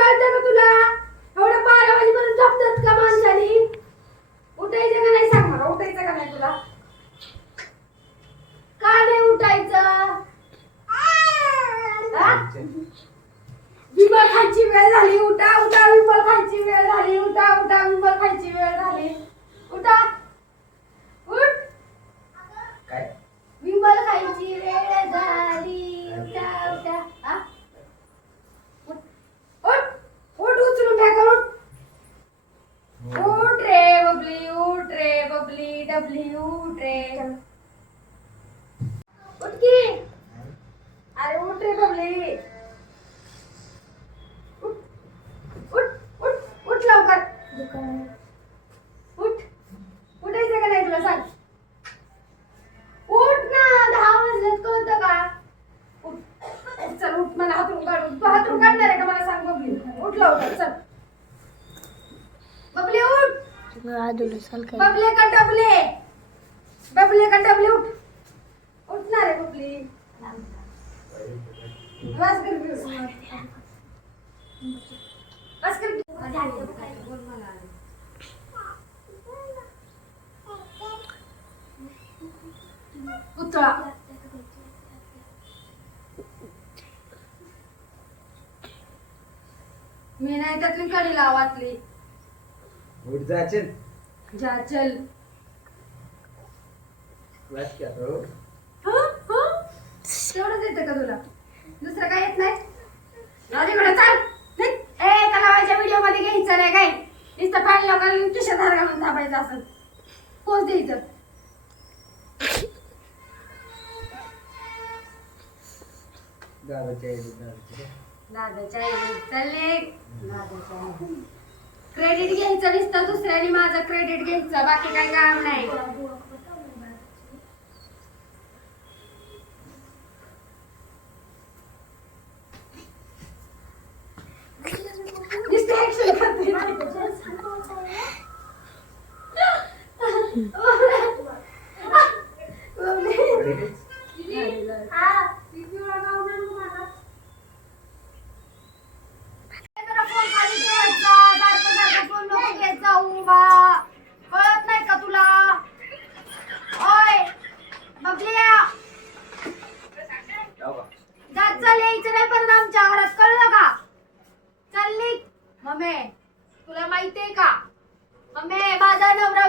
कळतं का तुला? एवढं बारा वाजेपर्यंत झोपतात का माणसानी? उठायचं का नाही सांग मला उठायचं का नाही तुला? का नाही उठायचं? विमल खायची वेळ झाली उठा उठा विमल खायची वेळ झाली उठा उठा विमल खायची वेळ झाली. उठा. उठ. काय विमल खायची वेळ झाली उठा उठा हा? उठ उठ उठ उचलून घ्या करून उठ रे बबली उठ रे बबली डबली उठ की. अरे उठ रे बबली. उठ उठ उठ उठ लवकर. उठ उठायचं का नाही तुला सांग. उठ ना दहा वाजलेत कळतं का? उठ. चल उठ मला हातून काढून तू हातून काढणार आहे का? मला सांग बबली. उठ लवकर चल. उठ बबले का डबले? बबले का डबले? उठ. उठणार आहे बबली. बस कर बस कर बोल मी नाही त्यातली कडी लावातली. उठ जाचेल जा चल बस की आता हो. हं? हं? तेवढंच येतं का तुला दुसरं काय येत नाही चाल निघ. ए तलावाच्या व्हिडिओमध्ये घ्यायचं नाही काय नुसतं पाणी तुझ्या धार घालून थांबायचं असं पोच द्यायचं दादाच्या आई, दादाच्या आई. दादाच्या आई चालले दादाच्या क्रेडिट घ्यायचा दिसता दुसऱ्याने माझा क्रेडिट घ्यायचा बाकी काही काम नाही Thank you. मम्मी तुला माहितीये का? अमे माझा नवरा